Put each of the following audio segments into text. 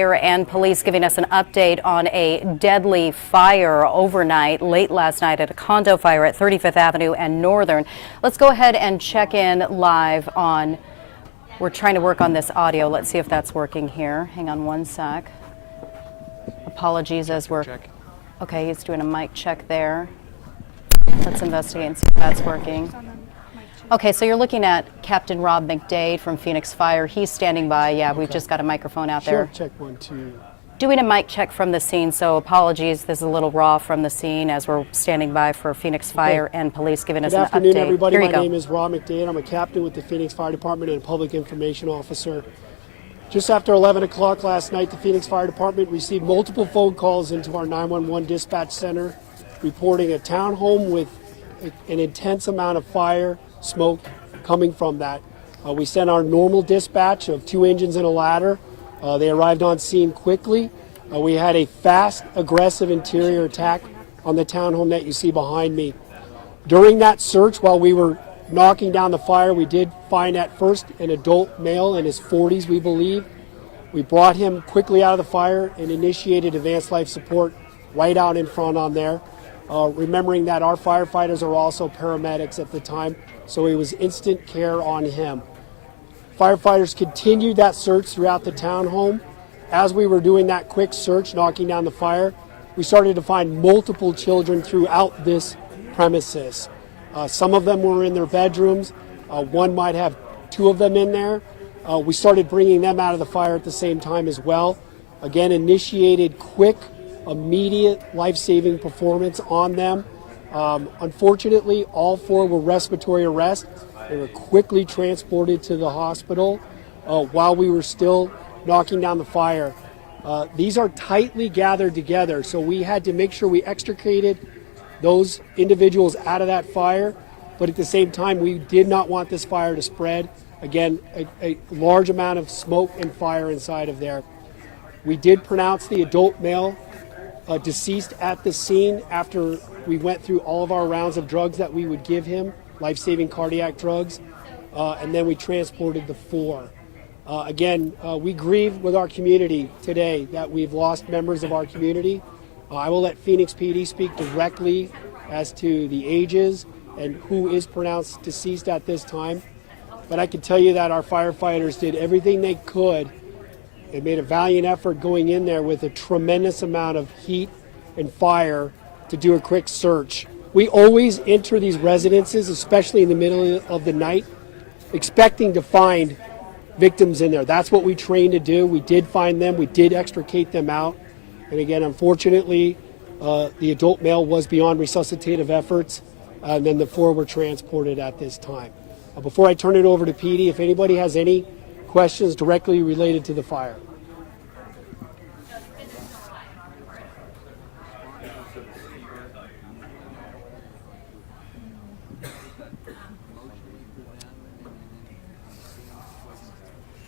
And police giving us an update on a deadly fire overnight, late last night at a condo fire at 35th Avenue and Northern. Let's go ahead and check in live on, we're trying to work on this audio. Let's see if that's working here. Hang on one sec. Apologies as we're, okay, he's doing a mic check there. Let's investigate and see if that's working. Okay, so you're looking at Captain Rob McDade from Phoenix Fire. He's standing by. Yeah, we've just got a microphone out there. Sure, check 1, 2. Doing a mic check from the scene, so apologies. This is a little raw from the scene as we're standing by for Phoenix Fire and police giving us an update. Good afternoon, everybody. Here you My go. name is Rob McDade. I'm a captain with the Phoenix Fire Department and a public information officer. Just after 11 o'clock last night, the Phoenix Fire Department received multiple phone calls into our 911 dispatch center reporting a townhome with an intense amount of fire, smoke, coming from that. We sent our normal dispatch of 2 engines and a ladder. They arrived on scene quickly. We had a fast, aggressive interior attack on the townhome that you see behind me. During that search, while we were knocking down the fire, we did find at first an adult male in his 40s, we believe. We brought him quickly out of the fire and initiated advanced life support right out in front on there. Remembering that our firefighters are also paramedics at the time, so it was instant care on him. Firefighters continued that search throughout the townhome. As we were doing that quick search, knocking down the fire, we started to find multiple children throughout this premises. Some of them were in their bedrooms. One might have 2 of them in there. We started bringing them out of the fire at the same time as well. Again, initiated quick, immediate life-saving performance on them. Unfortunately, all 4 were respiratory arrest. They were quickly transported to the hospital while we were still knocking down the fire. These are tightly gathered together, so we had to make sure we extricated those individuals out of that fire, but at the same time, we did not want this fire to spread. Again, a large amount of smoke and fire inside of there. We did pronounce the adult male deceased at the scene after we went through all of our rounds of drugs that we would give him, life-saving cardiac drugs, and then we transported the 4. Again, we grieve with our community today that we've lost members of our community. I will let Phoenix PD speak directly as to the ages and who is pronounced deceased at this time. But I can tell you that our firefighters did everything they could. They made a valiant effort going in there with a tremendous amount of heat and fire to do a quick search. We always enter these residences, especially in the middle of the night, expecting to find victims in there. That's what we trained to do. We did find them. We did extricate them out. And again, unfortunately, the adult male was beyond resuscitative efforts, and then the 4 were transported at this time. Before I turn it over to PD, if anybody has any questions directly related to the fire.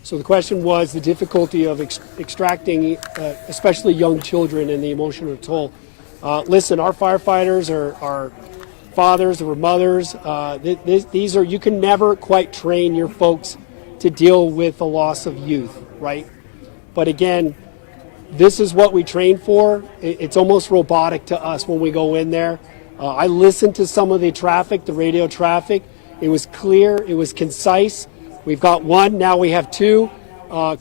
So the question was the difficulty of extracting, especially young children, and the emotional toll. Listen, our firefighters are fathers or mothers. These are, you can never quite train your folks to deal with the loss of youth, right? But again, this is what we train for. It's almost robotic to us when we go in there. I listened to some of the traffic, the radio traffic. It was clear, it was concise. We've got 1, now we have 2.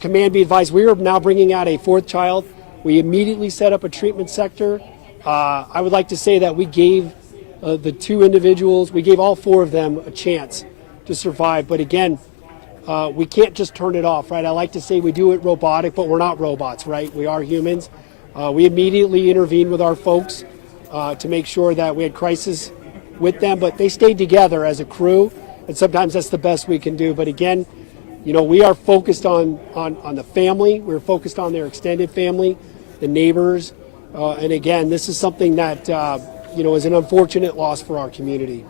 Command be advised, we are now bringing out a 4th child. We immediately set up a treatment sector. I would like to say that we gave the 2 individuals, we gave all 4 of them a chance to survive. But again, we can't just turn it off, right? I like to say we do it robotic, but we're not robots, right? We are humans. We immediately intervened with our folks to make sure that we had crisis with them, but they stayed together as a crew. And sometimes that's the best we can do. But again, you know, we are focused on the family. We're focused on their extended family, the neighbors. And again, this is something that, you know, is an unfortunate loss for our community.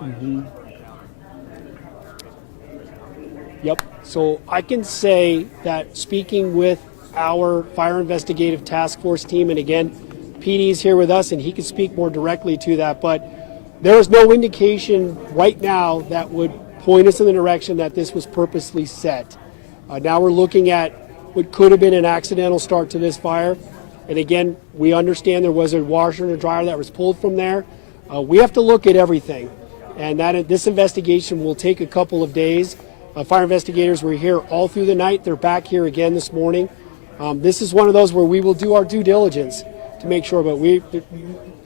Mm-hmm. Yep. So I can say that speaking with our fire investigative task force team, and again, PD is here with us and he can speak more directly to that, but there is no indication right now that would point us in the direction that this was purposely set. Now we're looking at what could have been an accidental start to this fire. And again, we understand there was a washer and a dryer that was pulled from there. We have to look at everything. And this investigation will take a couple of days. Fire investigators were here all through the night. They're back here again this morning. This is one of those where we will do our due diligence to make sure, but we're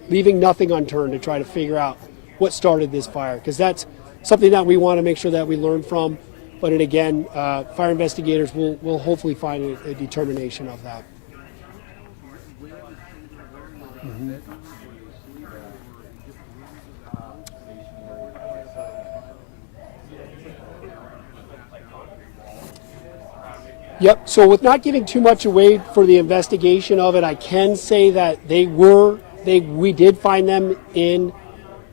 leaving nothing unturned to try to figure out what started this fire, because that's something that we want to make sure that we learn from. But again, fire investigators will hopefully find a determination of that. Mm-hmm. Yep, so with not giving too much away for the investigation of it, I can say that we did find them in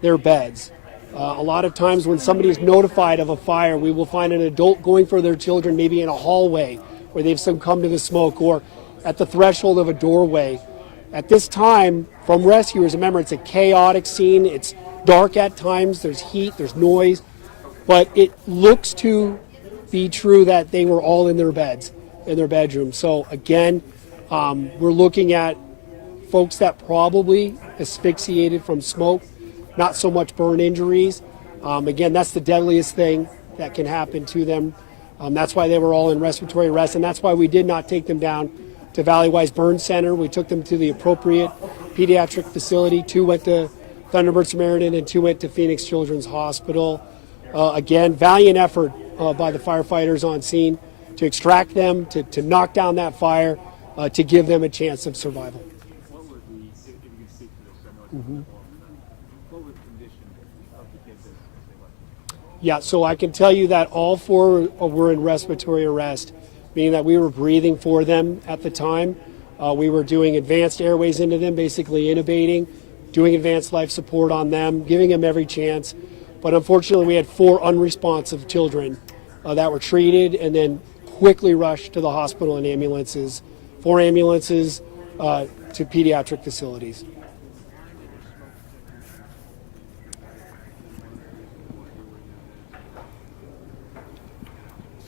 their beds. A lot of times when somebody is notified of a fire, we will find an adult going for their children maybe in a hallway where they've succumbed to the smoke, or at the threshold of a doorway. At this time, from rescuers, remember, it's a chaotic scene. It's dark at times, there's heat, there's noise, but it looks to be true that they were all in their beds, in their bedrooms. So again, we're looking at folks that probably asphyxiated from smoke, not so much burn injuries. Again, that's the deadliest thing that can happen to them. That's why they were all in respiratory arrest, and that's why we did not take them down to Valley-Wise Burn Center. We took them to the appropriate pediatric facility. 2 went to Thunderbird Samaritan and 2 went to Phoenix Children's Hospital. Again, valiant effort by the firefighters on scene to extract them, to knock down that fire, to give them a chance of survival. What were the, if you can speak to this, I know it's what were the conditions of the kids as they left? Yeah, so I can tell you that all 4 were in respiratory arrest, meaning that we were breathing for them at the time. We were doing advanced airways into them, basically intubating, doing advanced life support on them, giving them every chance. But unfortunately, we had 4 unresponsive children that were treated and then quickly rushed to the hospital in ambulances, 4 ambulances to pediatric facilities.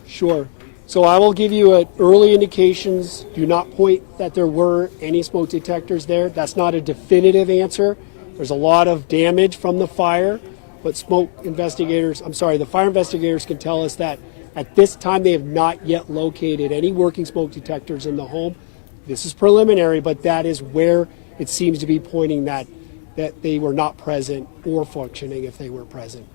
Sure. So I will give you early indications. Do not point that there were any smoke detectors there. That's not a definitive answer. There's a lot of damage from the fire, but the fire investigators can tell us that at this time they have not yet located any working smoke detectors in the home. This is preliminary, but that is where it seems to be pointing that they were not present or functioning if they were present.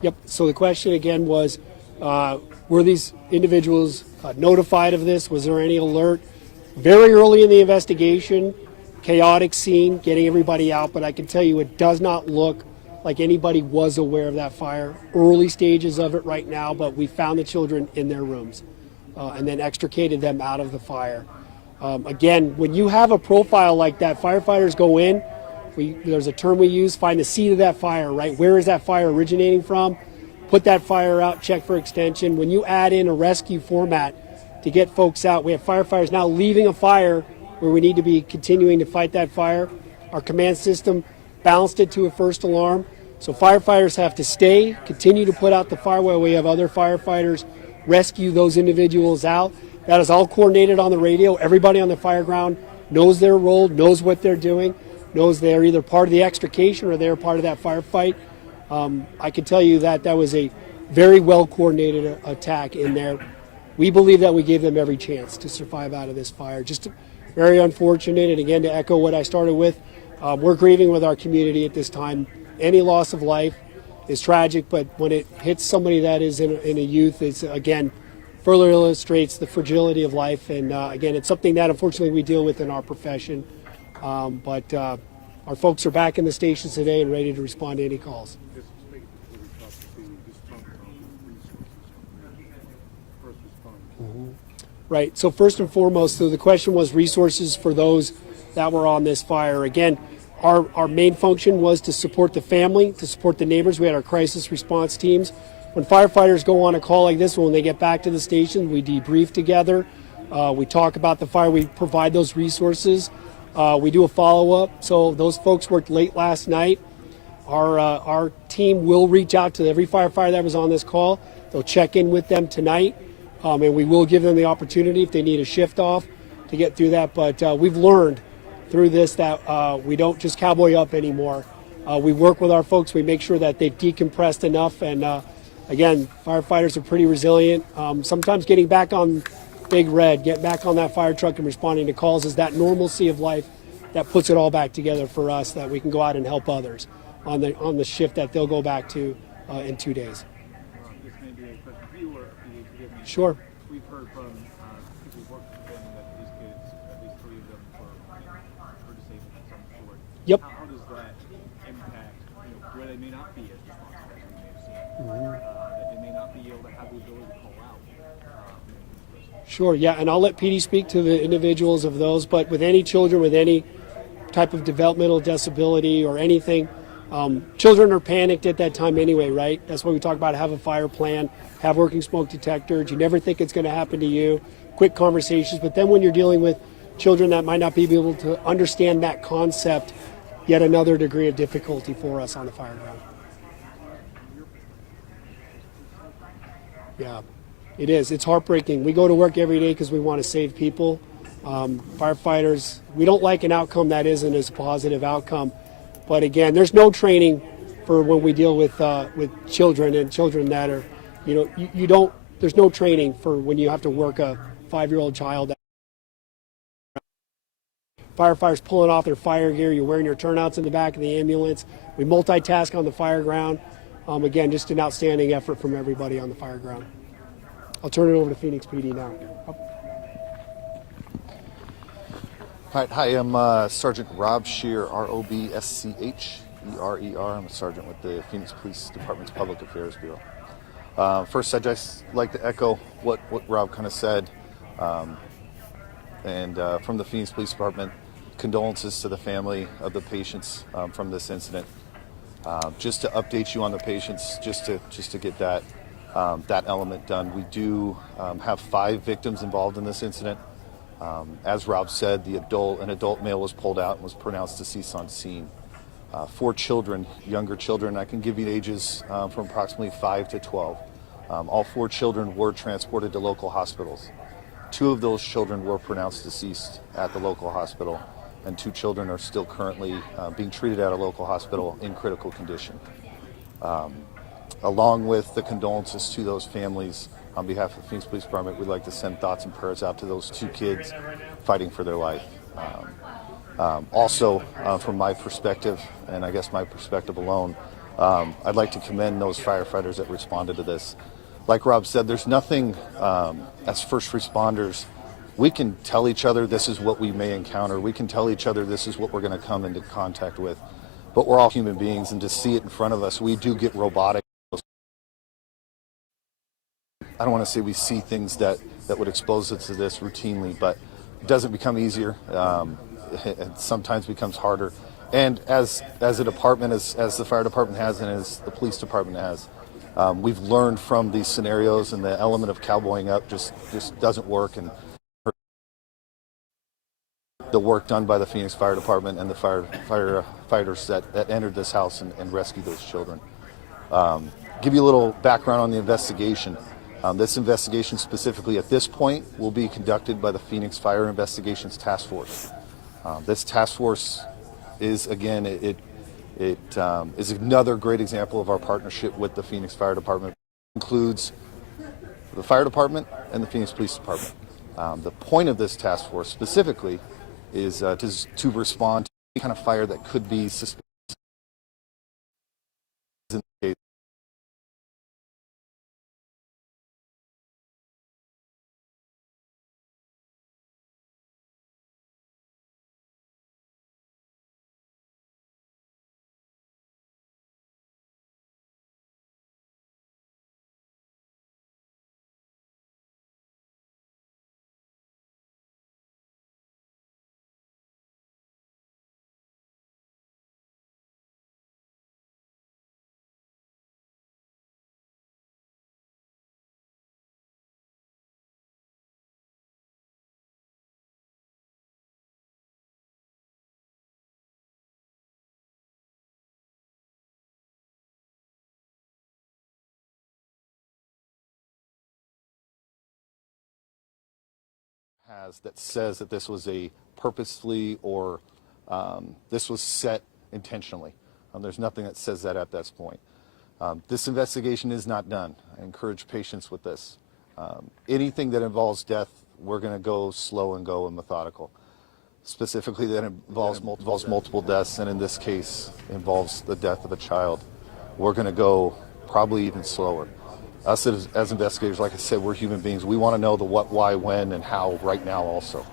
Yep, so the question again was, were these individuals notified of this? Was there any alert? Very early in the investigation, chaotic scene, getting everybody out, but I can tell you it does not look like anybody was aware of that fire. Early stages of it right now, but we found the children in their rooms and then extricated them out of the fire. Again, when you have a profile like that, firefighters go in, there's a term we use, find the seat of that fire, right? Where is that fire originating from? Put that fire out, check for extension. When you add in a rescue format to get folks out, we have firefighters now leaving a fire where we need to be continuing to fight that fire. Our command system balanced it to a first alarm. So firefighters have to stay, continue to put out the fire while we have other firefighters rescue those individuals out. That is all coordinated on the radio. Everybody on the fire ground knows their role, knows what they're doing, knows they're either part of the extrication or they're part of that firefight. I can tell you that was a very well coordinated attack in there. We believe that we gave them every chance to survive out of this fire. Just very unfortunate, and again, to echo what I started with, we're grieving with our community at this time. Any loss of life is tragic, but when it hits somebody that is in a youth, it's again further illustrates the fragility of life. And again, it's something that unfortunately we deal with in our profession. But our folks are back in the stations today and ready to respond to any calls. Right. So first and foremost, so the question was resources for those that were on this fire. Again, our main function was to support the family, to support the neighbors. We had our crisis response teams. When firefighters go on a call like this, when they get back to the station, we debrief together. We talk about the fire. We provide those resources. We do a follow-up. So those folks worked late last night. Our team will reach out to every firefighter that was on this call. They'll check in with them tonight, and we will give them the opportunity if they need a shift off to get through that. But we've learned through this that we don't just cowboy up anymore. We work with our folks. We make sure that they've decompressed enough. And again, firefighters are pretty resilient. Sometimes getting back on Big Red, getting back on that fire truck and responding to calls is that normalcy of life that puts it all back together for us, that we can go out and help others on the shift that they'll go back to in 2 days. This may be a question for you, or if you forgive me. Sure. We've heard from people who've worked with them that these kids, at least 3 of them, were disabled of some sort. Yep. How does that impact, where they may not be as responsive as we may have seen, that they may not be able to have the ability to call out? Sure, yeah, and I'll let PD speak to the individuals of those, but with any children with any type of developmental disability or anything, children are panicked at that time anyway, right? That's why we talk about have a fire plan, have working smoke detectors. You never think it's going to happen to you. Quick conversations, but then when you're dealing with children that might not be able to understand that concept, yet another degree of difficulty for us on the fire ground. Yeah, it is. It's heartbreaking. We go to work every day because we want to save people. Firefighters, we don't like an outcome that isn't as a positive outcome. But again, there's no training for when we deal with children and children that are, you don't. There's no training for when you have to work a 5-year-old child. Firefighters pulling off their fire gear. You're wearing your turnouts in the back of the ambulance. We multitask on the fire ground. Again, just an outstanding effort from everybody on the fire ground. I'll turn it over to Phoenix PD now. Hi, I'm Sergeant Rob Scheer, R-O-B-S-C-H-E-R-E-R. I'm a sergeant with the Phoenix Police Department's Public Affairs Bureau. First, I'd just like to echo what Rob kind of said. And from the Phoenix Police Department, condolences to the family of the patients from this incident. Just to update you on the patients, just to get that element done. We do have 5 victims involved in this incident. As Rob said, an adult male was pulled out and was pronounced deceased on scene. 4 children, younger children, I can give you ages from approximately 5 to 12. All 4 children were transported to local hospitals. 2 of those children were pronounced deceased at the local hospital, and 2 children are still currently being treated at a local hospital in critical condition. Along with the condolences to those families, on behalf of the Phoenix Police Department, we'd like to send thoughts and prayers out to those 2 kids fighting for their life. Also, from my perspective, and I guess my perspective alone, I'd like to commend those firefighters that responded to this. Like Rob said, there's nothing, as first responders, we can tell each other this is what we may encounter. We can tell each other this is what we're going to come into contact with. But we're all human beings, and to see it in front of us, we do get robotic. I don't want to say we see things that would expose us to this routinely, but it doesn't become easier. It sometimes becomes harder. And as a department, as the fire department has and as the police department has, we've learned from these scenarios, and the element of cowboying up just doesn't work. And the work done by the Phoenix Fire Department and the firefighters that entered this house and rescued those children. Give you a little background on the investigation. This investigation specifically at this point will be conducted by the Phoenix Fire Investigations Task Force. This task force is, again, it is another great example of our partnership with the Phoenix Fire Department. It includes the fire department and the Phoenix Police Department. The point of this task force specifically is to respond to any kind of fire that could be suspicious. has that says that this was a purposefully or this was set intentionally. There's nothing that says that at this point. This investigation is not done. I encourage patience with this. Anything that involves death, we're going to go slow and go and methodical. Specifically, that involves multiple deaths, and in this case, involves the death of a child. We're going to go probably even slower. Us as investigators, like I said, we're human beings. We want to know the what, why, when, and how right now also.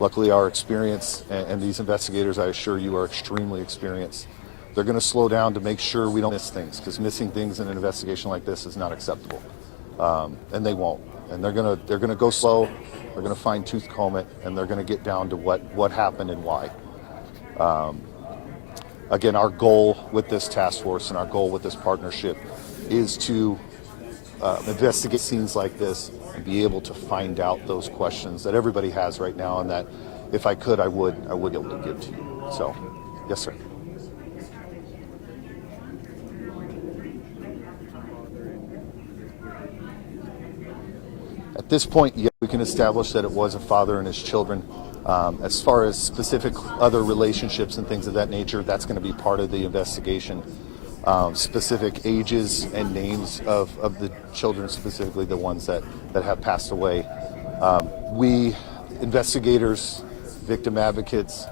Luckily, our experience and these investigators, I assure you, are extremely experienced. They're going to slow down to make sure we don't miss things, because missing things in an investigation like this is not acceptable, and they won't. And they're going to go slow. They're going to fine-tooth comb it, and they're going to get down to what happened and why. Again, our goal with this task force and our goal with this partnership is to investigate scenes like this and be able to find out those questions that everybody has right now, and that if I could, I would be able to give to you. So, yes, sir. At this point, yeah, we can establish that it was a father and his children. As far as specific other relationships and things of that nature, that's going to be part of the investigation. Specific ages and names of the children, specifically the ones that have passed away. We, investigators, victim advocates,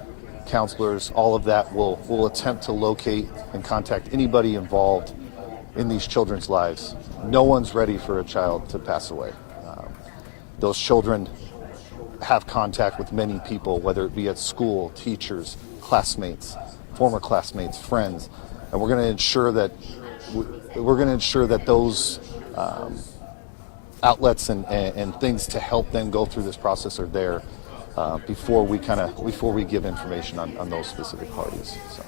counselors, all of that will attempt to locate and contact anybody involved in these children's lives. No one's ready for a child to pass away. Those children have contact with many people, whether it be at school, teachers, classmates, former classmates, friends, and we're going to ensure that those outlets and things to help them go through this process are there before we give information on those specific parties. So,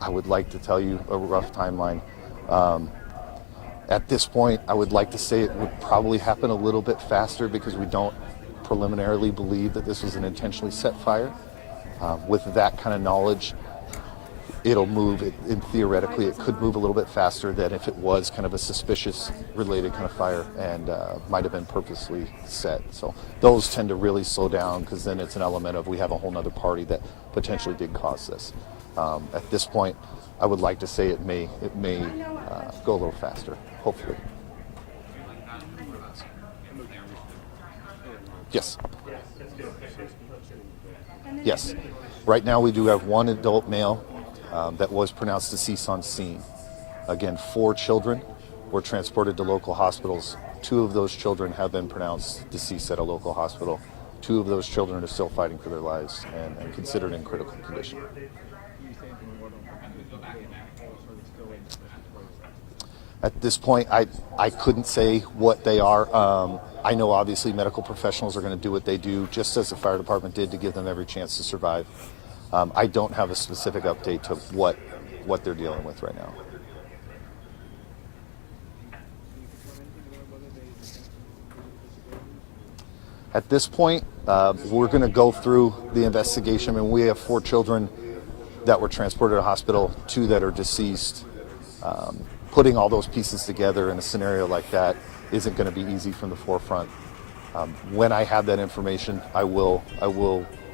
I would like to tell you a rough timeline. At this point, I would like to say it would probably happen a little bit faster, because we don't preliminarily believe that this was an intentionally set fire. With that kind of knowledge, it'll move, and theoretically it could move a little bit faster than if it was kind of a suspicious related kind of fire and might have been purposely set. So those tend to really slow down, because then it's an element of we have a whole other party that potentially did cause this. At this point, I would like to say it may go a little faster, hopefully. Yes. Yes. Right now we do have one adult male that was pronounced deceased on scene. Again, 4 children were transported to local hospitals. 2 of those children have been pronounced deceased at a local hospital. 2 of those children are still fighting for their lives and considered in critical condition. At this point, I couldn't say what they are. I know obviously medical professionals are going to do what they do, just as the fire department did, to give them every chance to survive. I don't have a specific update to what they're dealing with right now. At this point, we're going to go through the investigation, and we have 4 children that were transported to a hospital, 2 that are deceased. Putting all those pieces together in a scenario like that isn't going to be easy from the forefront. When I have that information, I will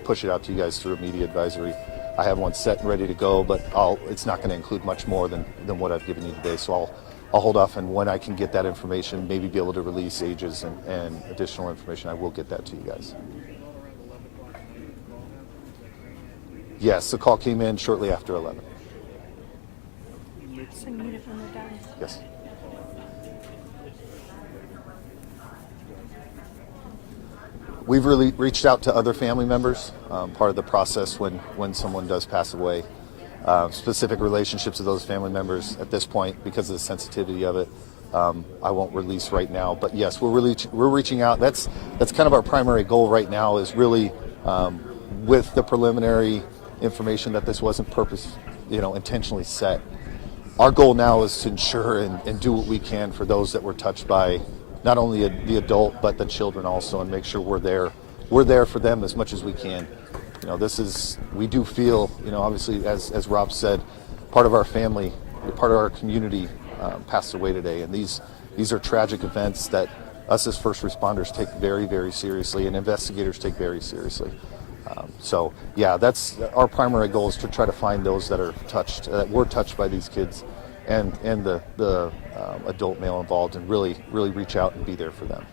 push it out to you guys through a media advisory. I have one set and ready to go, but it's not going to include much more than what I've given you today. So I'll hold off, and when I can get that information, maybe be able to release ages and additional information, I will get that to you guys. Yes, the call came in shortly after 11. Yes. We've really reached out to other family members, part of the process when someone does pass away. Specific relationships of those family members at this point, because of the sensitivity of it, I won't release right now. But yes, we're reaching out. That's kind of our primary goal right now, is really with the preliminary information that this wasn't intentionally set. Our goal now is to ensure and do what we can for those that were touched by not only the adult but the children also, and make sure we're there for them as much as we can. We do feel, obviously, as Rob said, part of our family, part of our community passed away today, and these These are tragic events that us as first responders take very, very seriously, and investigators take very seriously. So yeah, that's our primary goal, is to try to find those that are touched, that were touched by these kids, and the adult male involved, and really reach out and be there for them.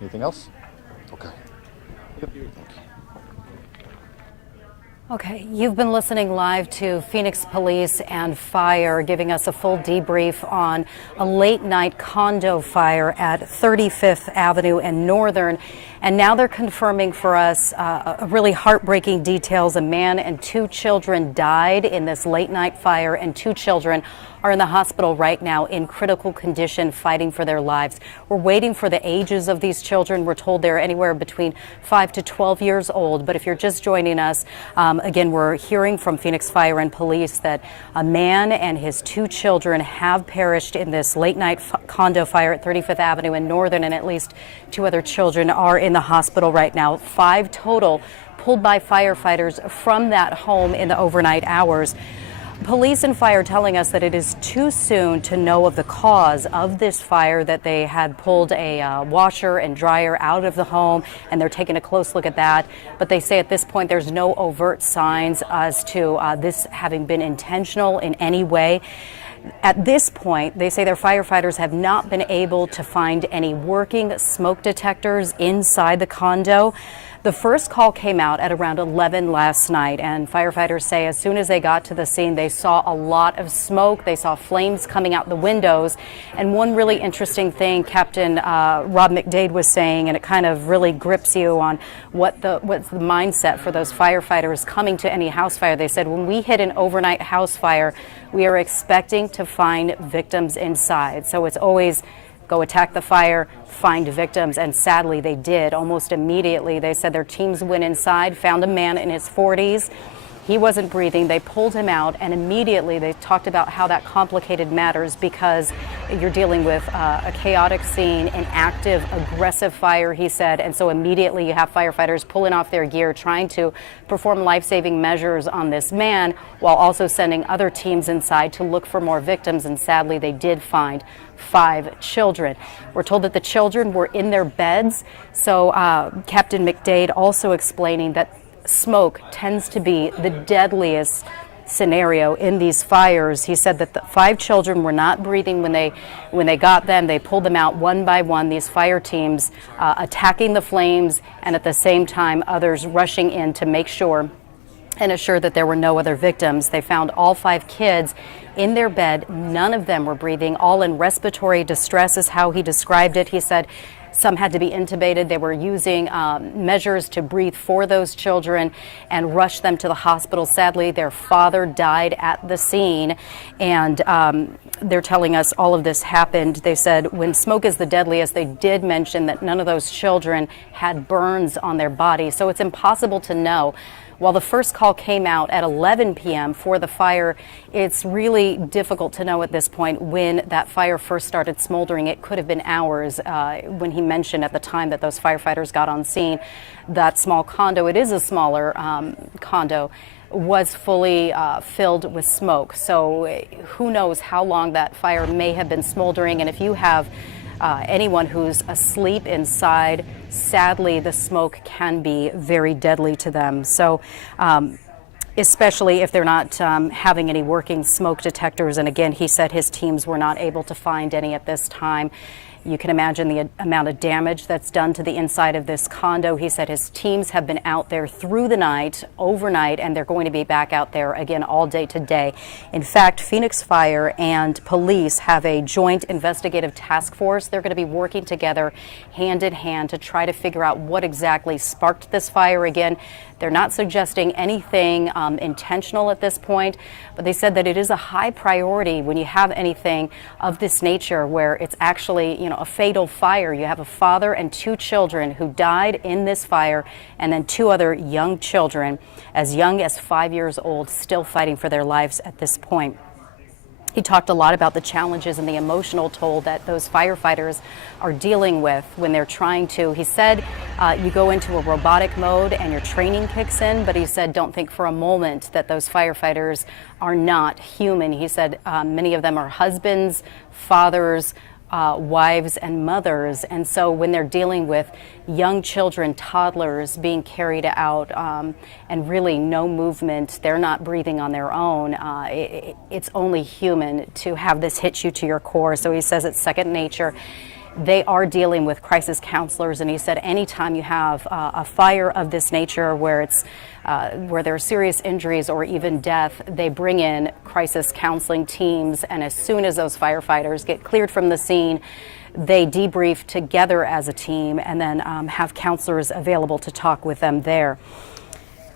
Anything else? Okay. Okay, you've been listening live to Phoenix Police and Fire giving us a full debrief on a late night condo fire at 35th Avenue and Northern. And now they're confirming for us really heartbreaking details. A man and 2 children died in this late night fire, and 2 children are in the hospital right now in critical condition, fighting for their lives. We're waiting for the ages of these children. We're told they're anywhere between 5 to 12 years old. But if you're just joining us, again, we're hearing from Phoenix Fire and Police that a man and his 2 children have perished in this late night condo fire at 35th Avenue and Northern, and at least 2 other children are in the hospital right now. 5 total pulled by firefighters from that home in the overnight hours. Police and fire telling us that it is too soon to know of the cause of this fire, that they had pulled a washer and dryer out of the home, and they're taking a close look at that. But they say at this point there's no overt signs as to this having been intentional in any way. At this point, they say their firefighters have not been able to find any working smoke detectors inside the condo. The first call came out at around 11 last night, and firefighters say as soon as they got to the scene, they saw a lot of smoke. They saw flames coming out the windows. And one really interesting thing Captain Rob McDade was saying, and it kind of really grips you on what's the mindset for those firefighters coming to any house fire. They said, when we hit an overnight house fire, we are expecting to find victims inside. So it's always go attack the fire, find victims, and sadly they did. Almost immediately, they said their teams went inside, found a man in his 40s. He wasn't breathing. They pulled him out, and immediately they talked about how that complicated matters, because you're dealing with a chaotic scene, an active, aggressive fire, he said, and so immediately you have firefighters pulling off their gear, trying to perform life-saving measures on this man, while also sending other teams inside to look for more victims, and sadly they did find 5 children. We're told that the children were in their beds, so Captain McDade also explaining that smoke tends to be the deadliest scenario in these fires. He said that the 5 children were not breathing when they got them. They pulled them out one by one, these fire teams attacking the flames, and at the same time others rushing in to make sure and assure that there were no other victims. They found all 5 kids in their bed. None of them were breathing, all in respiratory distress is how he described it. He said some had to be intubated. They were using measures to breathe for those children and rush them to the hospital. Sadly, their father died at the scene, and they're telling us all of this happened. They said when smoke is the deadliest, they did mention that none of those children had burns on their body, so it's impossible to know. While the first call came out at 11 p.m. for the fire, it's really difficult to know at this point when that fire first started smoldering. It could have been hours. When he mentioned at the time that those firefighters got on scene, that small condo, it is a smaller condo, was fully filled with smoke. So who knows how long that fire may have been smoldering. And if you have anyone who's asleep inside, sadly, the smoke can be very deadly to them. So especially if they're not having any working smoke detectors. And again, he said his teams were not able to find any at this time. You can imagine the amount of damage that's done to the inside of this condo. He said his teams have been out there through the night, overnight, and they're going to be back out there again all day today. In fact, Phoenix Fire and Police have a joint investigative task force. They're going to be working together hand in hand to try to figure out what exactly sparked this fire. Again, they're not suggesting anything intentional at this point, but they said that it is a high priority when you have anything of this nature where it's actually, a fatal fire. You have a father and 2 children who died in this fire, and then 2 other young children, as young as 5 years old, still fighting for their lives at this point. He talked a lot about the challenges and the emotional toll that those firefighters are dealing with when they're trying to, he said, You go into a robotic mode and your training kicks in, but he said don't think for a moment that those firefighters are not human. He said many of them are husbands, fathers, wives and mothers, and so when they're dealing with young children, toddlers being carried out and really no movement, they're not breathing on their own, it's only human to have this hit you to your core. So he says it's second nature. They are dealing with crisis counselors, and he said anytime you have a fire of this nature where it's where there are serious injuries or even death, they bring in crisis counseling teams, and as soon as those firefighters get cleared from the scene, they debrief together as a team and then have counselors available to talk with them there.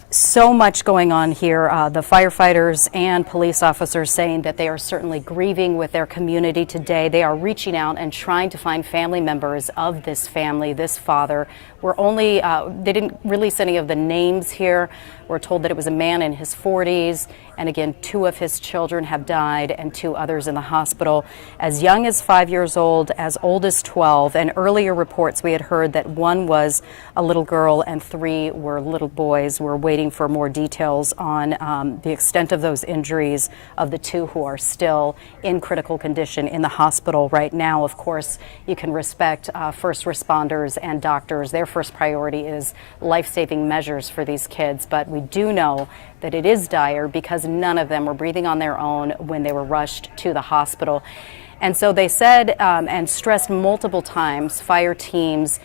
So much going on here. The firefighters and police officers saying that they are certainly grieving with their community today. They are reaching out and trying to find family members of this family, this father. They didn't release any of the names here. We're told that it was a man in his 40s, and again, 2 of his children have died and 2 others in the hospital, as young as 5 years old, as old as 12. And earlier reports we had heard that 1 was a little girl and 3 were little boys. We're waiting for more details on the extent of those injuries of the 2 who are still in critical condition in the hospital right now. Of course, you can respect first responders and doctors. Their first priority is life-saving measures for these kids, but we do know that it is dire because none of them were breathing on their own when they were rushed to the hospital. And so they said and stressed multiple times, fire teams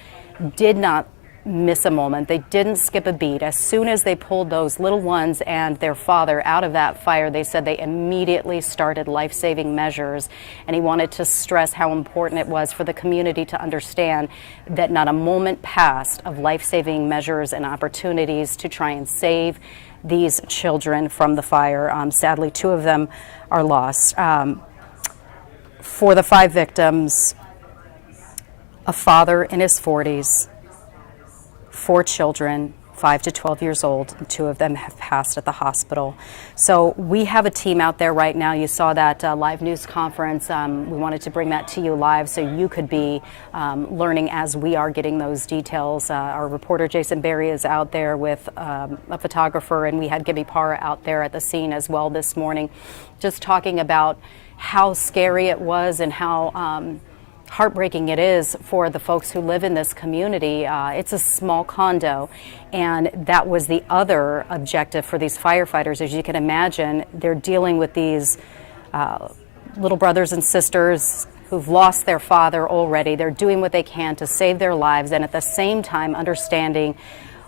did not miss a moment. They didn't skip a beat. As soon as they pulled those little ones and their father out of that fire, they said they immediately started life-saving measures. And he wanted to stress how important it was for the community to understand that not a moment passed of life-saving measures and opportunities to try and save these children from the fire. Sadly, 2 of them are lost. For the 5 victims, a father in his 40s, 4 children, 5 to 12 years old, and 2 of them have passed at the hospital. So we have a team out there right now. You saw that live news conference. We wanted to bring that to you live so you could be learning as we are getting those details. Our reporter Jason Berry is out there with a photographer, and we had Gibby Parra out there at the scene as well this morning, just talking about how scary it was and how heartbreaking it is for the folks who live in this community. It's a small condo, and that was the other objective for these firefighters. As you can imagine, they're dealing with these little brothers and sisters who've lost their father already. They're doing what they can to save their lives, and at the same time understanding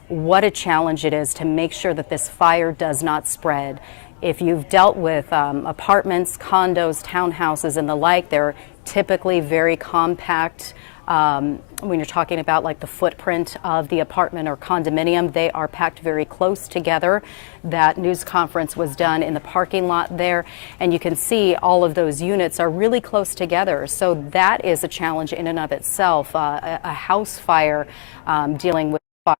what a challenge it is to make sure that this fire does not spread. If you've dealt with apartments, condos, townhouses, and the like, they're typically very compact. When you're talking about like the footprint of the apartment or condominium, they are packed very close together. That news conference was done in the parking lot there, and you can see all of those units are really close together. So that is a challenge in and of itself. A house fire, dealing with fire,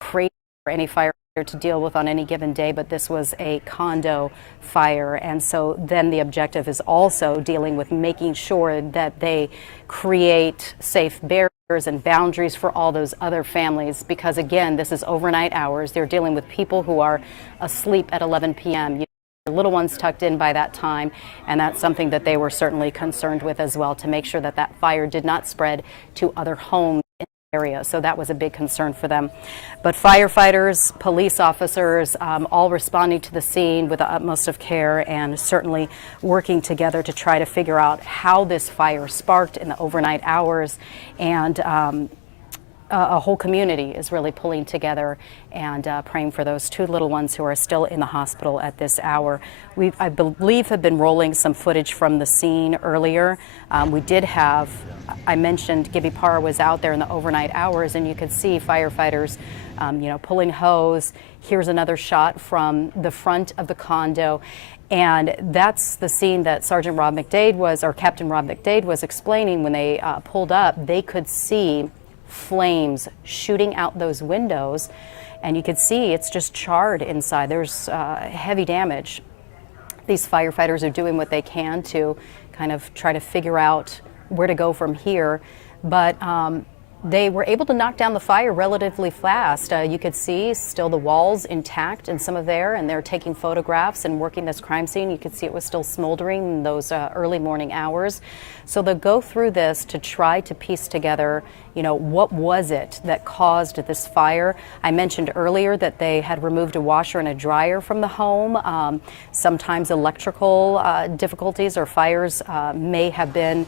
crazy for any fire to deal with on any given day, but this was a condo fire, and so then the objective is also dealing with making sure that they create safe barriers and boundaries for all those other families, because again, this is overnight hours. They're dealing with people who are asleep at 11 p.m. Their little ones tucked in by that time, and that's something that they were certainly concerned with as well, to make sure that that fire did not spread to other homes area. So that was a big concern for them. But firefighters, police officers, all responding to the scene with the utmost of care and certainly working together to try to figure out how this fire sparked in the overnight hours. And a whole community is really pulling together and praying for those 2 little ones who are still in the hospital at this hour. We, I believe, have been rolling some footage from the scene earlier. We did have, I mentioned Gibby Parra was out there in the overnight hours, and you could see firefighters, pulling hose. Here's another shot from the front of the condo. And that's the scene that Sergeant Rob McDade was, or Captain Rob McDade was explaining when they pulled up. They could see flames shooting out those windows, and you could see it's just charred inside. There's heavy damage. These firefighters are doing what they can to kind of try to figure out where to go from here, but They were able to knock down the fire relatively fast. You could see still the walls intact in some of there, and they're taking photographs and working this crime scene. You could see it was still smoldering in those early morning hours. So they'll go through this to try to piece together, what was it that caused this fire? I mentioned earlier that they had removed a washer and a dryer from the home. Sometimes electrical difficulties or fires may have been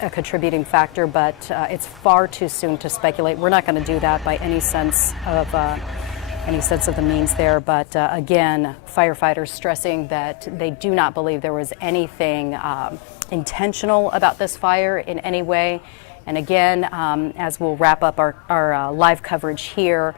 a contributing factor, but it's far too soon to speculate. We're not going to do that by any sense of the means there. But again, firefighters stressing that they do not believe there was anything intentional about this fire in any way. And again, as we'll wrap up our live coverage here,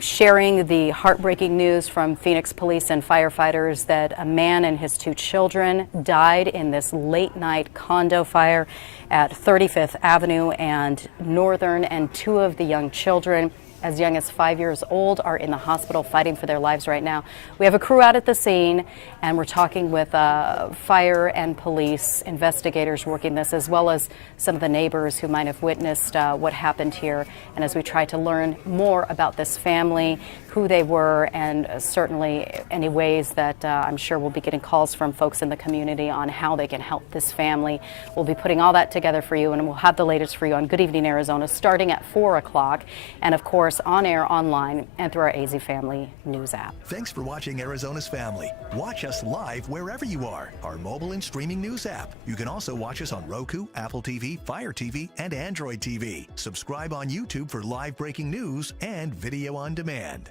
sharing the heartbreaking news from Phoenix police and firefighters that a man and his 2 children died in this late night condo fire at 35th Avenue and Northern, and 2 of the young children, as young as 5 years old, are in the hospital fighting for their lives right now. We have a crew out at the scene, and we're talking with fire and police investigators working this, as well as some of the neighbors who might have witnessed what happened here. And as we try to learn more about this family, who they were, and certainly any ways that I'm sure we'll be getting calls from folks in the community on how they can help this family. We'll be putting all that together for you, and we'll have the latest for you on Good Evening Arizona starting at 4 o'clock, and of course on air, online, and through our AZ Family News app. Thanks for watching Arizona's Family. Watch us live wherever you are. Our mobile and streaming news app. You can also watch us on Roku, Apple TV, Fire TV, and Android TV. Subscribe on YouTube for live breaking news and video on demand.